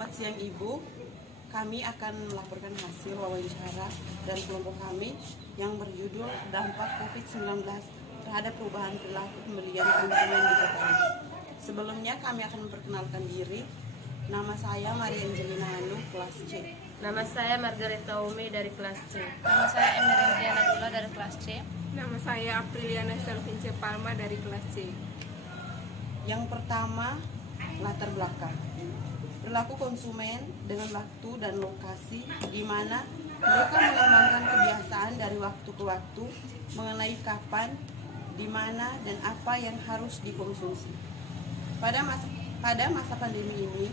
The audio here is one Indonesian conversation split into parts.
Selamat siang Ibu, kami akan melaporkan hasil wawancara dari kelompok kami yang berjudul Dampak COVID-19 terhadap perubahan perilaku pembelian konsumen di kota ini. Sebelumnya kami akan memperkenalkan diri. Nama saya Maria Angelina Hanu, kelas C. Nama saya Margareta Ome dari kelas C. Nama saya Emerendiana Dula dari kelas C. Nama saya Apriliana Selvince Palma dari kelas C. Yang pertama, latar belakang. Perilaku konsumen dengan waktu dan lokasi di mana mereka mengembangkan kebiasaan dari waktu ke waktu mengenai kapan, di mana, dan apa yang harus dikonsumsi. Pada masa pandemi ini,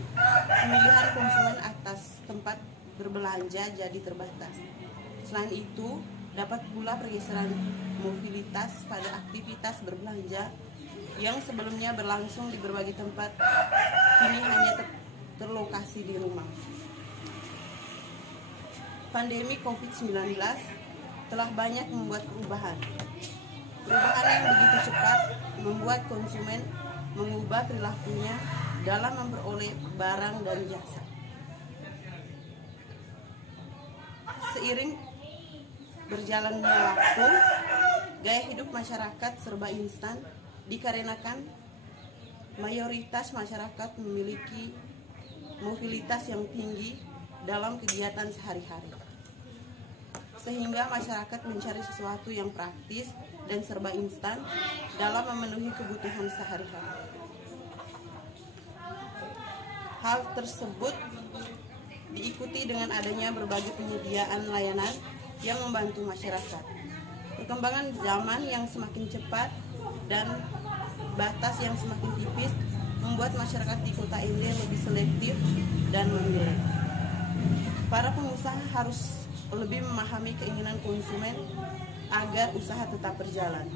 pemilihan konsumen atas tempat berbelanja jadi terbatas. Selain itu, dapat pula pergeseran mobilitas pada aktivitas berbelanja yang sebelumnya berlangsung di berbagai tempat, kini hanya terlokasi di rumah. Pandemi COVID-19 telah banyak membuat perubahan. Perubahan yang begitu cepat membuat konsumen mengubah perilakunya dalam memperoleh barang dan jasa. Seiring berjalannya waktu, gaya hidup masyarakat serba instan dikarenakan mayoritas masyarakat memiliki mobilitas yang tinggi dalam kegiatan sehari-hari. Sehingga masyarakat mencari sesuatu yang praktis dan serba instan dalam memenuhi kebutuhan sehari-hari. Hal tersebut diikuti dengan adanya berbagai penyediaan layanan yang membantu masyarakat. Perkembangan zaman yang semakin cepat dan batas yang semakin tipis membuat masyarakat di kota ini lebih selektif dan memilih. Para pengusaha harus lebih memahami keinginan konsumen agar usaha tetap berjalan.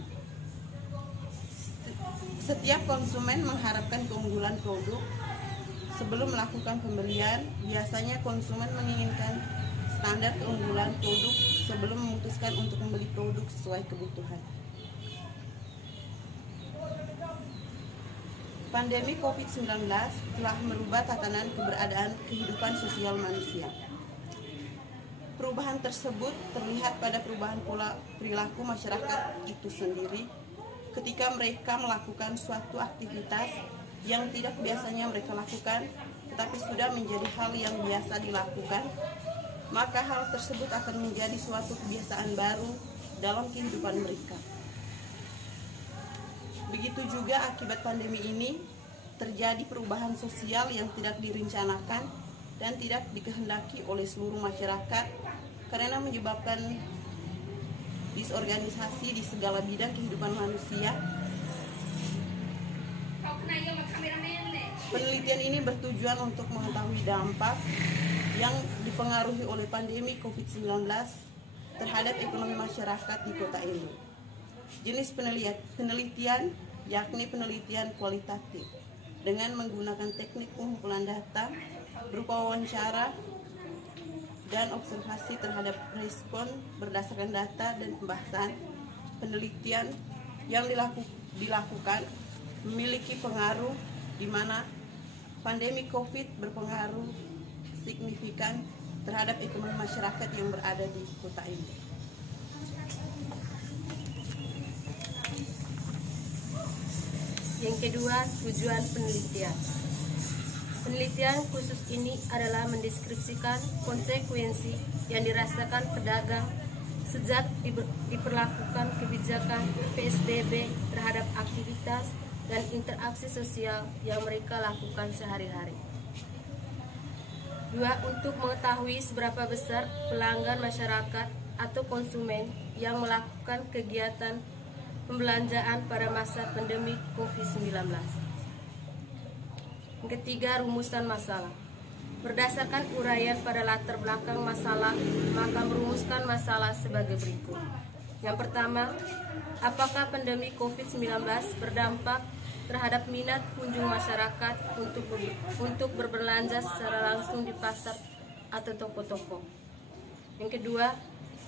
Setiap konsumen mengharapkan keunggulan produk. Sebelum melakukan pembelian, biasanya konsumen menginginkan standar keunggulan produk sebelum memutuskan untuk membeli produk sesuai kebutuhan. Pandemi COVID-19 telah merubah tatanan keberadaan kehidupan sosial manusia. Perubahan tersebut terlihat pada perubahan pola perilaku masyarakat itu sendiri ketika mereka melakukan suatu aktivitas yang tidak biasanya mereka lakukan, tetapi sudah menjadi hal yang biasa dilakukan, maka hal tersebut akan menjadi suatu kebiasaan baru dalam kehidupan mereka. Begitu juga akibat pandemi ini, terjadi perubahan sosial yang tidak direncanakan dan tidak dikehendaki oleh seluruh masyarakat karena menyebabkan disorganisasi di segala bidang kehidupan manusia. Penelitian ini bertujuan untuk mengetahui dampak yang dipengaruhi oleh pandemi COVID-19 terhadap ekonomi masyarakat di kota ini. Jenis penelitian yakni penelitian kualitatif dengan menggunakan teknik pengumpulan data berupa wawancara dan observasi terhadap respon berdasarkan data dan pembahasan. Penelitian yang dilakukan memiliki pengaruh di mana pandemi COVID berpengaruh signifikan terhadap ekonomi masyarakat yang berada di kota ini. Yang kedua, tujuan penelitian. Penelitian khusus ini adalah mendeskripsikan konsekuensi yang dirasakan pedagang sejak diperlakukan kebijakan PSBB terhadap aktivitas dan interaksi sosial yang mereka lakukan sehari-hari. Dua, untuk mengetahui seberapa besar pelanggan masyarakat atau konsumen yang melakukan kegiatan pembelanjaan pada masa pandemi COVID-19. Yang ketiga, rumusan masalah. Berdasarkan uraian pada latar belakang masalah, maka merumuskan masalah sebagai berikut. Yang pertama, apakah pandemi COVID-19 berdampak terhadap minat kunjung masyarakat untuk berbelanja secara langsung di pasar atau toko-toko? Yang kedua,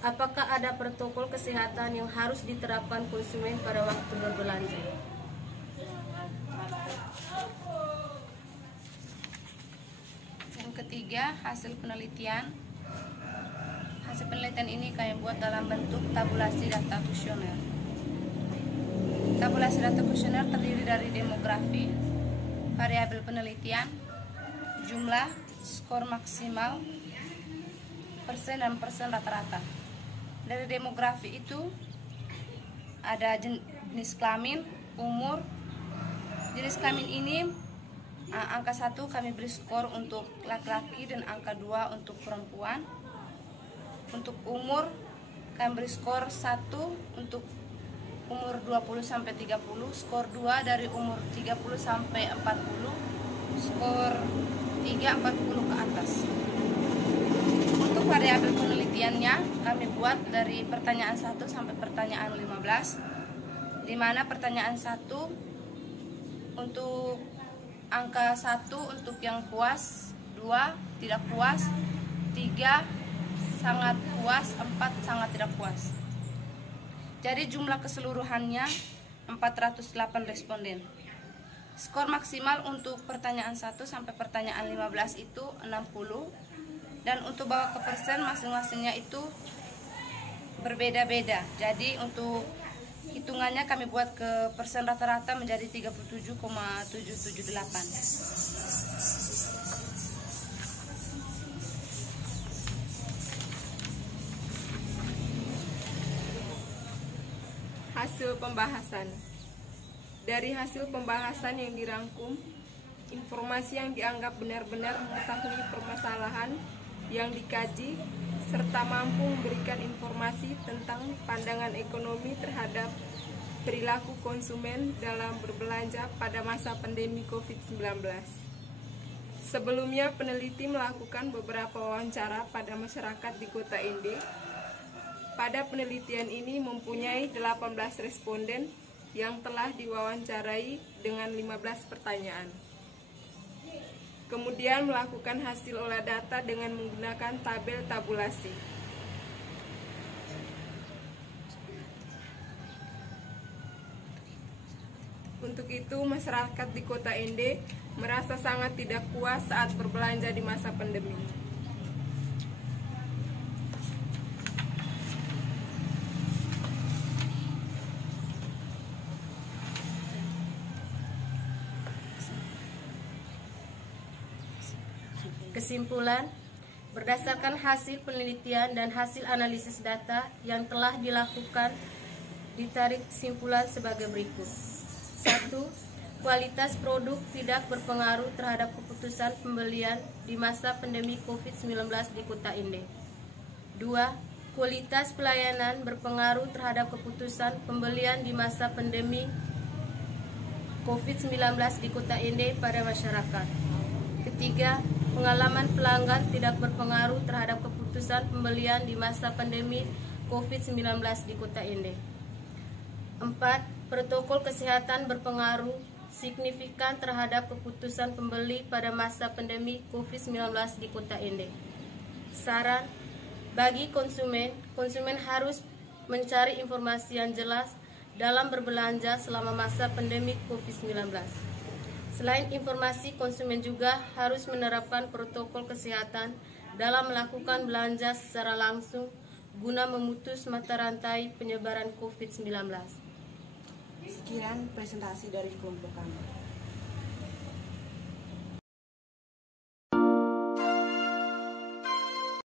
apakah ada protokol kesehatan yang harus diterapkan konsumen pada waktu berbelanja? Yang Yang ketiga, hasil penelitian. Hasil penelitian ini kami buat dalam bentuk tabulasi data kuesioner. Tabulasi data kuesioner terdiri dari demografi, variabel penelitian, jumlah, skor maksimal, persen dan persen rata-rata. Dari demografi itu ada jenis kelamin, umur. Jenis kelamin ini angka 1 kami beri skor untuk laki-laki dan angka 2 untuk perempuan. Untuk umur kami beri skor 1 untuk umur 20 sampai 30, skor 2 dari umur 30 sampai 40, skor 3 40 ke atas. Untuk variabel penelitiannya kami buat dari pertanyaan 1 sampai pertanyaan 15, di mana pertanyaan 1 untuk angka 1 untuk yang puas, 2 tidak puas, 3 sangat puas, 4 sangat tidak puas. Jadi jumlah keseluruhannya 408 responden. Skor maksimal untuk pertanyaan 1 sampai pertanyaan 15 itu 60, dan untuk bawa ke persen masing-masingnya itu berbeda-beda. Jadi untuk hitungannya kami buat ke persen rata-rata menjadi 37,778. Hasil pembahasan. Dari hasil pembahasan yang dirangkum, informasi yang dianggap benar-benar mengetahui permasalahan yang dikaji serta mampu memberikan informasi tentang pandangan ekonomi terhadap perilaku konsumen dalam berbelanja pada masa pandemi COVID-19. Sebelumnya, peneliti melakukan beberapa wawancara pada masyarakat di Kota Ende. Pada penelitian ini mempunyai 18 responden yang telah diwawancarai dengan 15 pertanyaan. Kemudian melakukan hasil olah data dengan menggunakan tabel tabulasi. Untuk itu, masyarakat di Kota Ende merasa sangat tidak puas saat berbelanja di masa pandemi. Kesimpulan, berdasarkan hasil penelitian dan hasil analisis data yang telah dilakukan, ditarik kesimpulan sebagai berikut. 1. Kualitas produk tidak berpengaruh terhadap keputusan pembelian di masa pandemi COVID-19 di Kota Ende. 2. Kualitas pelayanan berpengaruh terhadap keputusan pembelian di masa pandemi COVID-19 di Kota Ende pada masyarakat. Ketiga, pengalaman pelanggan tidak berpengaruh terhadap keputusan pembelian di masa pandemi COVID-19 di Kota Ende. 4. Protokol kesehatan berpengaruh signifikan terhadap keputusan pembeli pada masa pandemi COVID-19 di Kota Ende. Saran, bagi konsumen harus mencari informasi yang jelas dalam berbelanja selama masa pandemi COVID-19. Selain informasi, konsumen juga harus menerapkan protokol kesehatan dalam melakukan belanja secara langsung guna memutus mata rantai penyebaran COVID-19. Sekian presentasi dari kelompok kami.